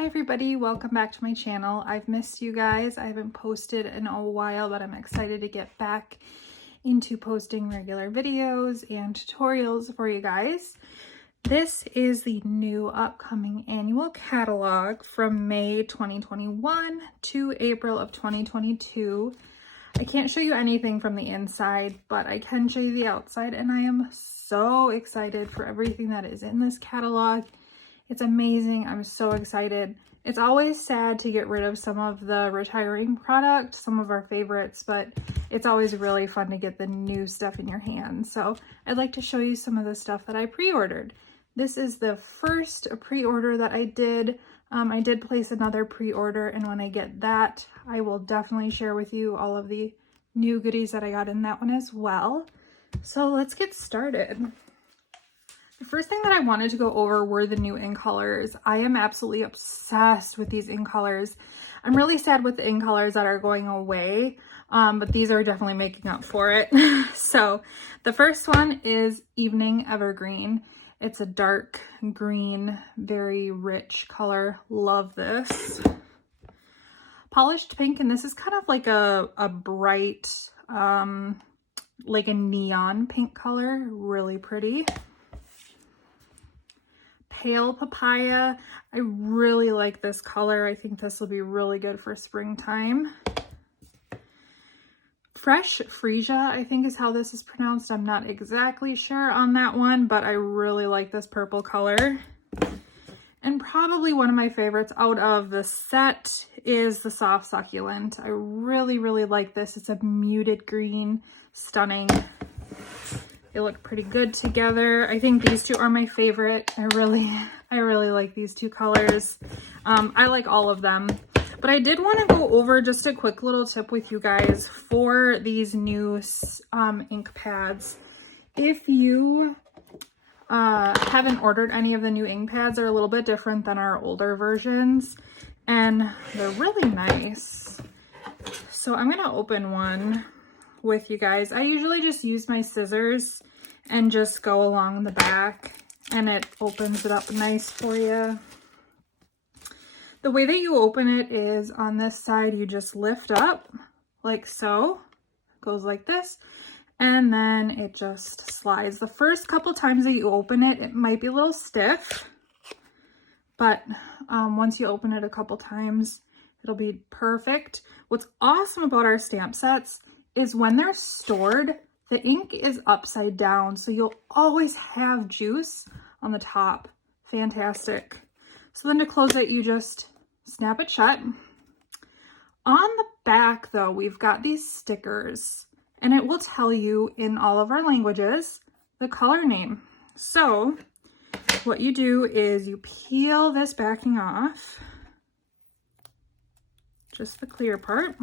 Hi everybody, welcome back to my channel. I've missed you guys. I haven't posted in a while, but I'm excited to get back into posting regular videos and tutorials for you guys. This is the new upcoming annual catalog from May 2021 to April of 2022. I can't show you anything from the inside, but I can show you the outside, and I am so excited for everything that is in this catalog. It's amazing. I'm so excited. It's always sad to get rid of some of the retiring product, some of our favorites, but it's always really fun to get the new stuff in your hands. So I'd like to show you some of the stuff that I pre-ordered. This is the first pre-order that I did. I did place another pre-order, and when I get that, I will definitely share with you all of the new goodies that I got in that one as well. So let's get started. The first thing that I wanted to go over were the new in colors. I am absolutely obsessed with these in colors. I'm really sad with the in colors that are going away, but these are definitely making up for it. So the first one is Evening Evergreen. It's a dark green, very rich color. Love this. Polished Pink, and this is kind of like a bright, like a neon pink color. Really pretty. Pale Papaya. I really like this color. I think this will be really good for springtime. Fresh Freesia, I think is how this is pronounced. I'm not exactly sure on that one, but I really like this purple color. And probably one of my favorites out of the set is the Soft Succulent. I really, really like this. It's a muted green, stunning. They look pretty good together. I think these two are my favorite. I really like these two colors. I like all of them. But I did want to go over just a quick little tip with you guys for these new ink pads. If you haven't ordered any of the new ink pads, they're a little bit different than our older versions, and they're really nice. So I'm going to open one with you guys. I usually just use my scissors and just go along the back, and it opens it up nice for you. The way that you open it is on this side, you just lift up like so. It goes like this, and then it just slides. The first couple times that you open it, it might be a little stiff, but once you open it a couple times, it'll be perfect. What's awesome about our stamp sets is when they're stored, the ink is upside down, so you'll always have juice on the top. Fantastic. So then to close it, you just snap it shut. On the back though, we've got these stickers, and it will tell you in all of our languages the color name. So what you do is you peel this backing off, just the clear part.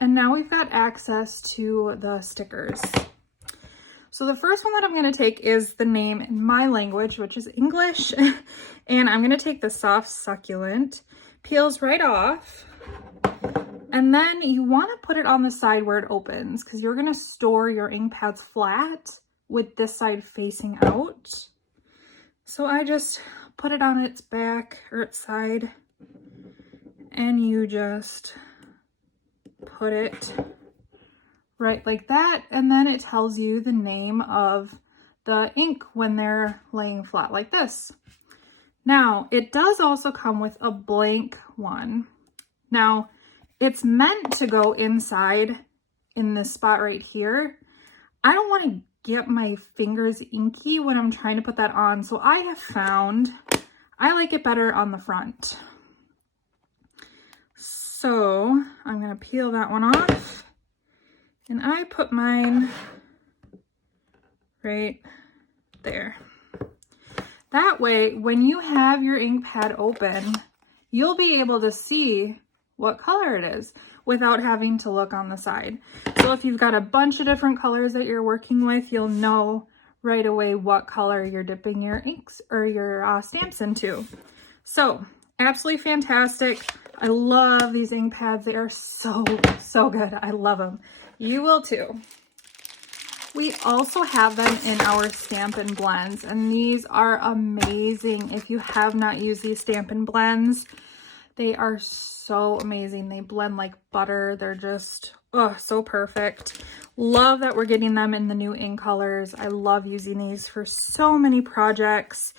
And now we've got access to the stickers. So the first one that I'm going to take is the name in my language, which is English. And I'm going to take the Soft Succulent. Peels right off. And then you want to put it on the side where it opens, because you're going to store your ink pads flat with this side facing out. So I just put it on its back or its side, and you just put it right like that, and then it tells you the name of the ink when they're laying flat like this. Now, it does also come with a blank one. Now, it's meant to go inside in this spot right here. I don't want to get my fingers inky when I'm trying to put that on, so I have found I like it better on the front. So I'm going to peel that one off, and I put mine right there. That way, when you have your ink pad open, you'll be able to see what color it is without having to look on the side. So if you've got a bunch of different colors that you're working with, you'll know right away what color you're dipping your inks or your stamps into. So absolutely fantastic. I love these ink pads. They are so good. I love them. You will too. We also have them in our Stampin' blends, and these are amazing. If you have not used these Stampin' blends, they are so amazing. They blend like butter. They're just, oh, so perfect. Love that we're getting them in the new ink colors. I love using these for so many projects.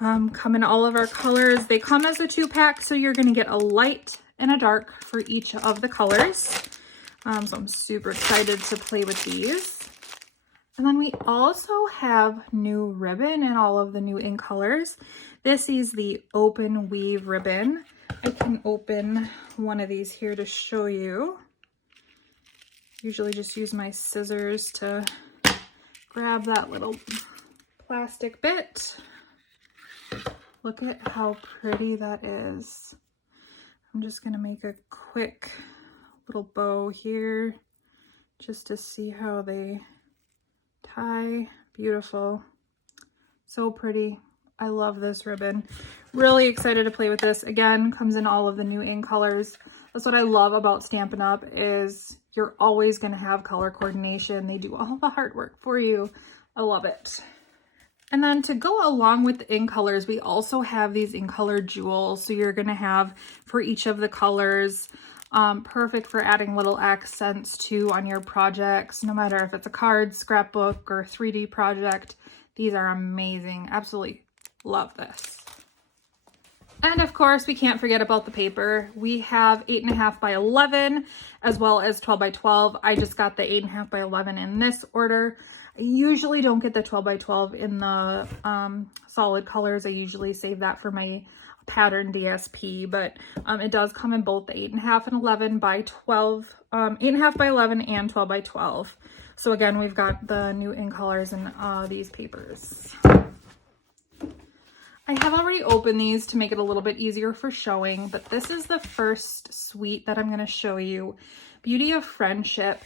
Come in all of our colors. They come as a 2-pack, so you're going to get a light and a dark for each of the colors. So I'm super excited to play with these. And then we also have new ribbon in all of the new ink colors. This is the open weave ribbon. I can open one of these here to show you. Usually just use my scissors to grab that little plastic bit. Look at how pretty that is. I'm just gonna make a quick little bow here just to see how they tie. Beautiful. So pretty. I love this ribbon. Really excited to play with this. Again, comes in all of the new ink colors. That's what I love about Stampin' Up! Is you're always going to have color coordination. They do all the hard work for you. I love it. And then to go along with the ink colors, we also have these ink color jewels. So you're going to have for each of the colors, perfect for adding little accents to on your projects, no matter if it's a card, scrapbook, or 3D project. These are amazing. Absolutely love this. And of course, we can't forget about the paper. We have 8.5 by 11 as well as 12 by 12. I just got the 8.5 by 11 in this order. I usually don't get the 12 by 12 in the solid colors. I usually save that for my pattern DSP, but it does come in both the 8.5 and 11 by 12, 8.5 by 11 and 12 by 12. So again, we've got the new ink colors in these papers. I have already opened these to make it a little bit easier for showing, but this is the first suite that I'm going to show you. Beauty of Friendship.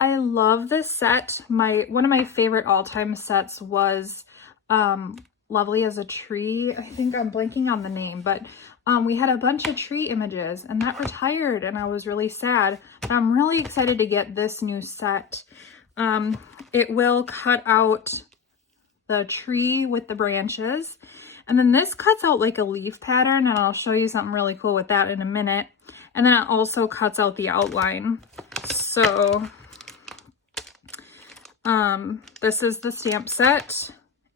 I love this set. One of my favorite all-time sets was Lovely as a Tree. I think I'm blanking on the name, but we had a bunch of tree images and that retired and I was really sad. But I'm really excited to get this new set. It will cut out the tree with the branches. And then this cuts out like a leaf pattern, and I'll show you something really cool with that in a minute. And then it also cuts out the outline. So this is the stamp set,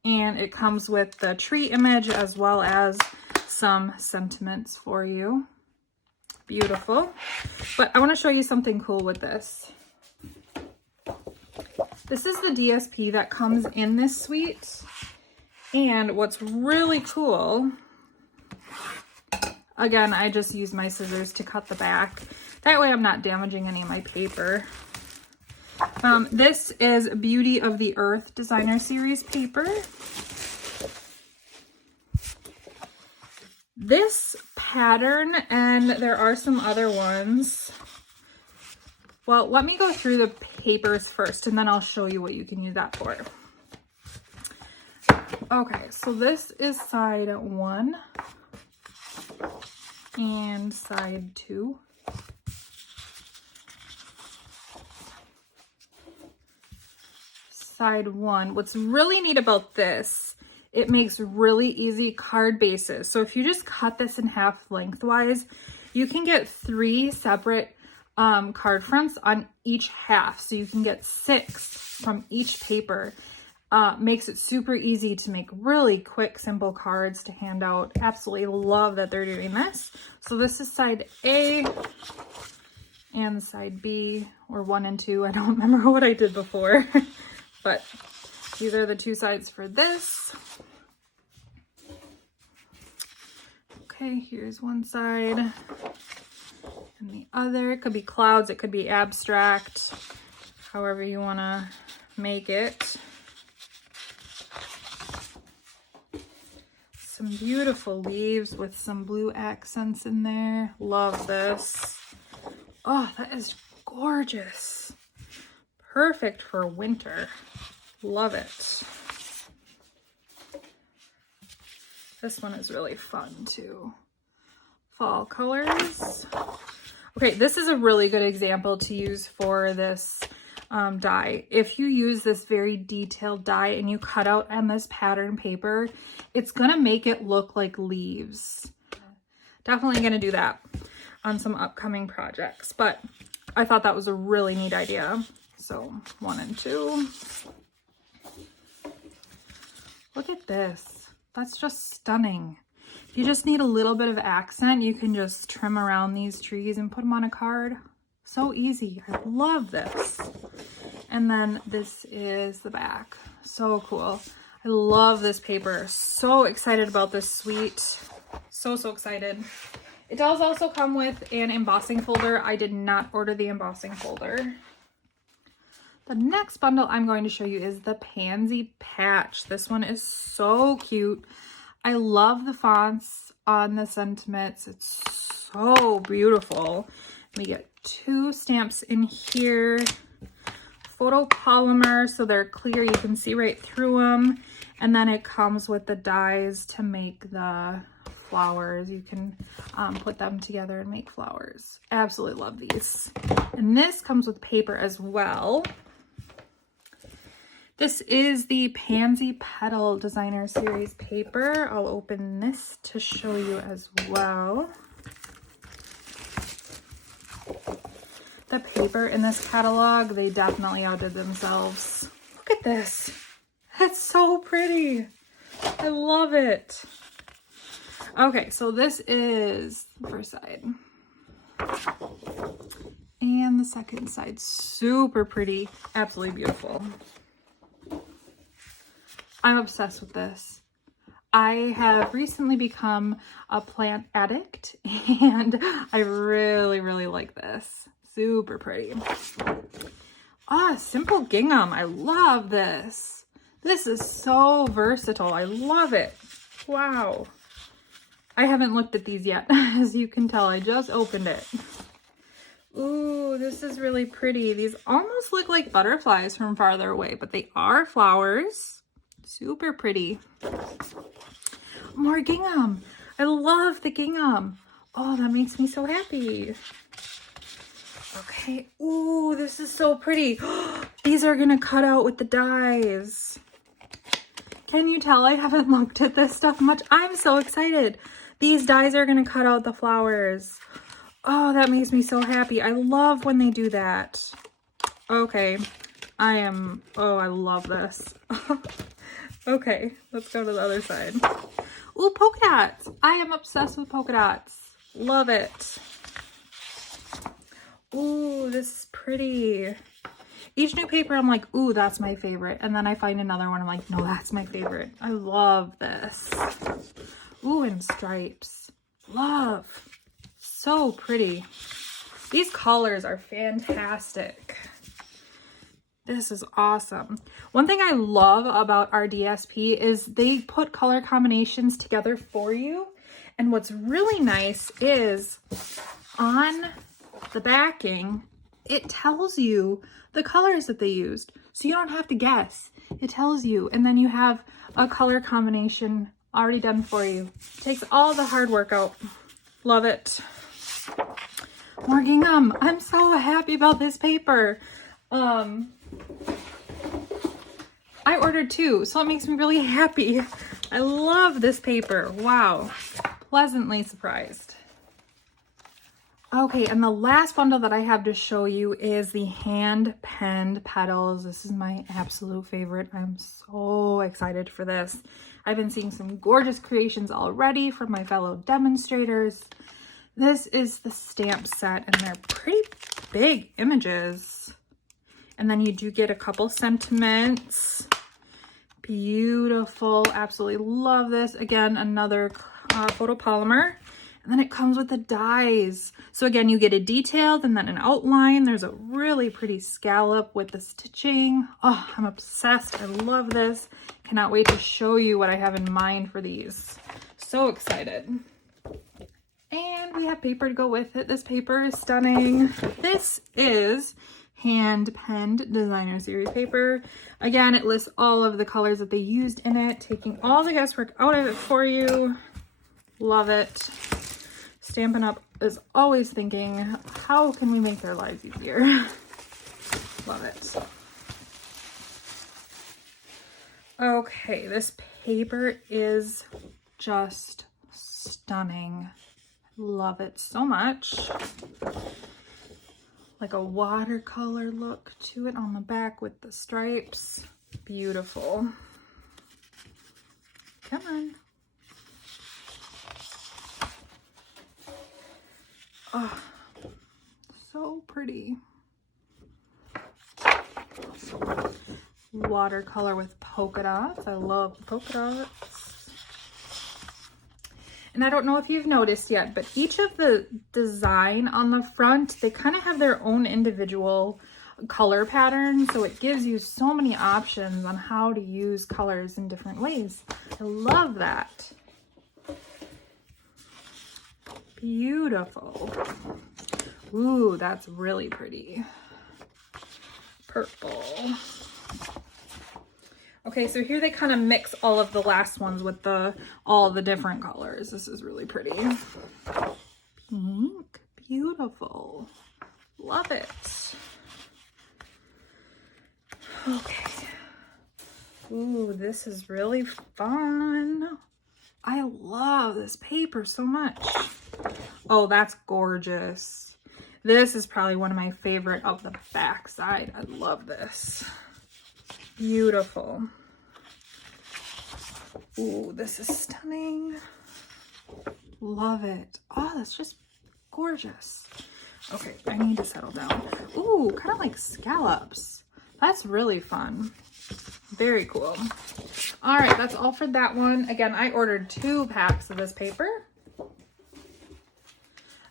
and it comes with the tree image as well as some sentiments for you. Beautiful. But I want to show you something cool with this. This is the DSP that comes in this suite. And what's really cool, again, I just use my scissors to cut the back. That way I'm not damaging any of my paper. This is Beauty of the Earth Designer Series paper. This pattern, and there are some other ones. Well, let me go through the papers first, and then I'll show you what you can use that for. Okay, so this is side 1 and side 2. Side 1. What's really neat about this, it makes really easy card bases. So if you just cut this in half lengthwise, you can get 3 separate card fronts on each half. So you can get 6 from each paper. Makes it super easy to make really quick, simple cards to hand out. Absolutely love that they're doing this. So this is side A and side B, or 1 and 2. I don't remember what I did before, but these are the 2 sides for this. Okay, here's one side and the other. It could be clouds, it could be abstract, however you want to make it. Some beautiful leaves with some blue accents in there. Love this. Oh, that is gorgeous. Perfect for winter. Love it. This one is really fun too. Fall colors. Okay, this is a really good example to use for this die. If you use this very detailed die and you cut out on this pattern paper, it's gonna make it look like leaves. Definitely gonna do that on some upcoming projects, but I thought that was a really neat idea. So 1 and 2. Look at this. That's just stunning. If you just need a little bit of accent, you can just trim around these trees and put them on a card. So easy. I love this. And then this is the back. So cool. I love this paper. So excited about this suite. So excited. It does also come with an embossing folder. I did not order the embossing folder. The next bundle I'm going to show you is the Pansy Patch. This one is so cute. I love the fonts on the sentiments. It's so beautiful. We get 2 stamps in here. Photopolymer, so they're clear. You can see right through them. And then it comes with the dies to make the flowers. You can put them together and make flowers. Absolutely love these. And this comes with paper as well. This is the Pansy Petal Designer Series paper. I'll open this to show you as well. The paper in this catalog, they definitely outdid themselves. Look at this. That's so pretty. I love it. Okay, so this is the first side. And the second side, super pretty. Absolutely beautiful. I'm obsessed with this. I have recently become a plant addict and I really like this. Super pretty. Simple gingham. I love this. This is so versatile. I love it. Wow. I haven't looked at these yet. As you can tell, I just opened it. Ooh, this is really pretty. These almost look like butterflies from farther away, but they are flowers. Super pretty. More gingham. I love the gingham. Oh, that makes me so happy. Okay. Ooh, this is so pretty. These are gonna cut out with the dies. Can you tell I haven't looked at this stuff much? I'm so excited. These dies are gonna cut out the flowers. Oh, that makes me so happy. I love when they do that. Okay. I love this. Okay, let's go to the other side. Ooh, polka dots. I am obsessed with polka dots. Love it. Ooh, this is pretty. Each new paper, I'm like, ooh, that's my favorite. And then I find another one, I'm like, no, that's my favorite. I love this. Ooh, and stripes. Love. So pretty. These colors are fantastic. This is awesome. One thing I love about our DSP is they put color combinations together for you. And what's really nice is on the backing, it tells you the colors that they used. So you don't have to guess. It tells you. And then you have a color combination already done for you. Takes all the hard work out. Love it. More gingham. I'm so happy about this paper. I ordered 2, so it makes me really happy. I love this paper. Wow. Pleasantly surprised. Okay, and the last bundle that I have to show you is the hand-penned petals. This is my absolute favorite. I'm so excited for this. I've been seeing some gorgeous creations already from my fellow demonstrators. This is the stamp set, and they're pretty big images. And then you do get a couple sentiments. Beautiful. Absolutely love this. Again, another photopolymer. And then it comes with the dies. So again, you get a detailed and then an outline. There's a really pretty scallop with the stitching. Oh, I'm obsessed. I love this. Cannot wait to show you what I have in mind for these. So excited. And we have paper to go with it. This paper is stunning. This is hand-penned designer series paper. Again, it lists all of the colors that they used in it, taking all the guesswork out of it for you. Love it. Stampin' Up! Is always thinking, how can we make their lives easier? Love it. Okay, this paper is just stunning. Love it so much. Like a watercolor look to it on the back with the stripes. Beautiful. Come on. Oh, so pretty. Watercolor with polka dots. I love polka dots. And I don't know if you've noticed yet, but each of the design on the front, they kind of have their own individual color pattern. So it gives you so many options on how to use colors in different ways. I love that. Beautiful. Ooh, that's really pretty. Purple. Okay, so here they kind of mix all of the last ones with all the different colors. This is really pretty. Pink, beautiful. Love it. Okay. Ooh, this is really fun. I love this paper so much. Oh, that's gorgeous. This is probably one of my favorite of the back side. I love this. Beautiful. Ooh, this is stunning. Love it. Oh, that's just gorgeous. Okay, I need to settle down. Ooh, kind of like scallops. That's really fun. Very cool. All right, that's all for that one. Again, I ordered 2 packs of this paper.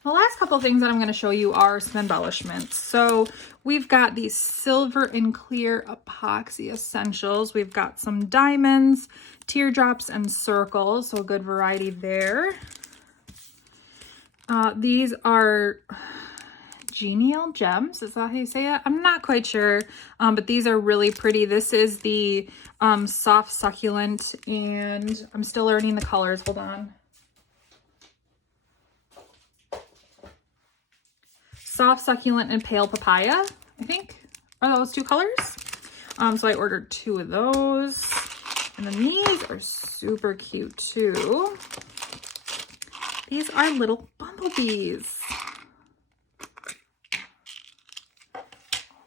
The last couple things that I'm going to show you are some embellishments. So we've got these silver and clear epoxy essentials. We've got some diamonds, teardrops, and circles. So a good variety there. These are genial gems. Is that how you say it? I'm not quite sure, but these are really pretty. This is the soft succulent, and I'm still learning the colors. Hold on. Soft succulent and pale papaya, I think, are those 2 colors. So I ordered 2 of those. And then these are super cute too. These are little bumblebees.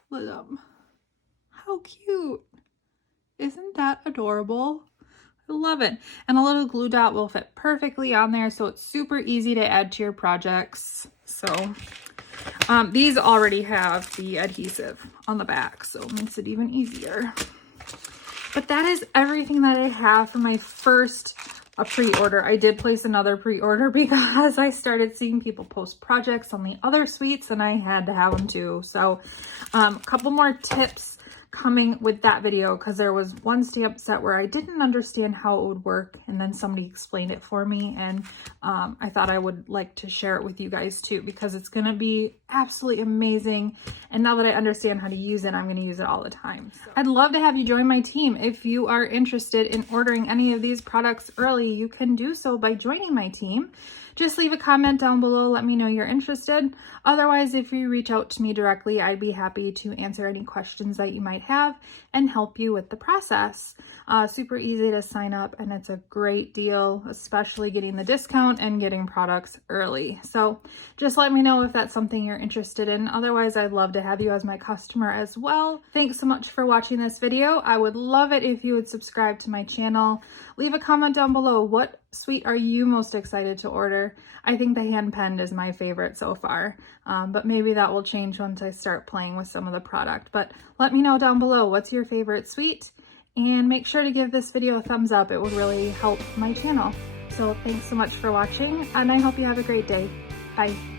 Look at them. How cute. Isn't that adorable? I love it. And a little glue dot will fit perfectly on there, so it's super easy to add to your projects. So these already have the adhesive on the back, so it makes it even easier. But that is everything that I have for my first pre-order. I did place another pre-order because I started seeing people post projects on the other suites and I had to have them too. So a couple more tips coming with that video, because there was one stamp set where I didn't understand how it would work, and then somebody explained it for me, and I thought I would like to share it with you guys too, because it's going to be absolutely amazing, and now that I understand how to use it, I'm going to use it all the time. So I'd love to have you join my team. If you are interested in ordering any of these products early, you can do so by joining my team. Just leave a comment down below, let me know you're interested. Otherwise, if you reach out to me directly, I'd be happy to answer any questions that you might have and help you with the process. Super easy to sign up, and it's a great deal, especially getting the discount and getting products early. So just let me know if that's something you're interested in. Otherwise, I'd love to have you as my customer as well. Thanks so much for watching this video. I would love it if you would subscribe to my channel. Leave a comment down below. What suite are you most excited to order? I think the hand penned is my favorite so far, but maybe that will change once I start playing with some of the product. But let me know down below, what's your favorite suite? And make sure to give this video a thumbs up. It would really help my channel. So thanks so much for watching, and I hope you have a great day. Bye.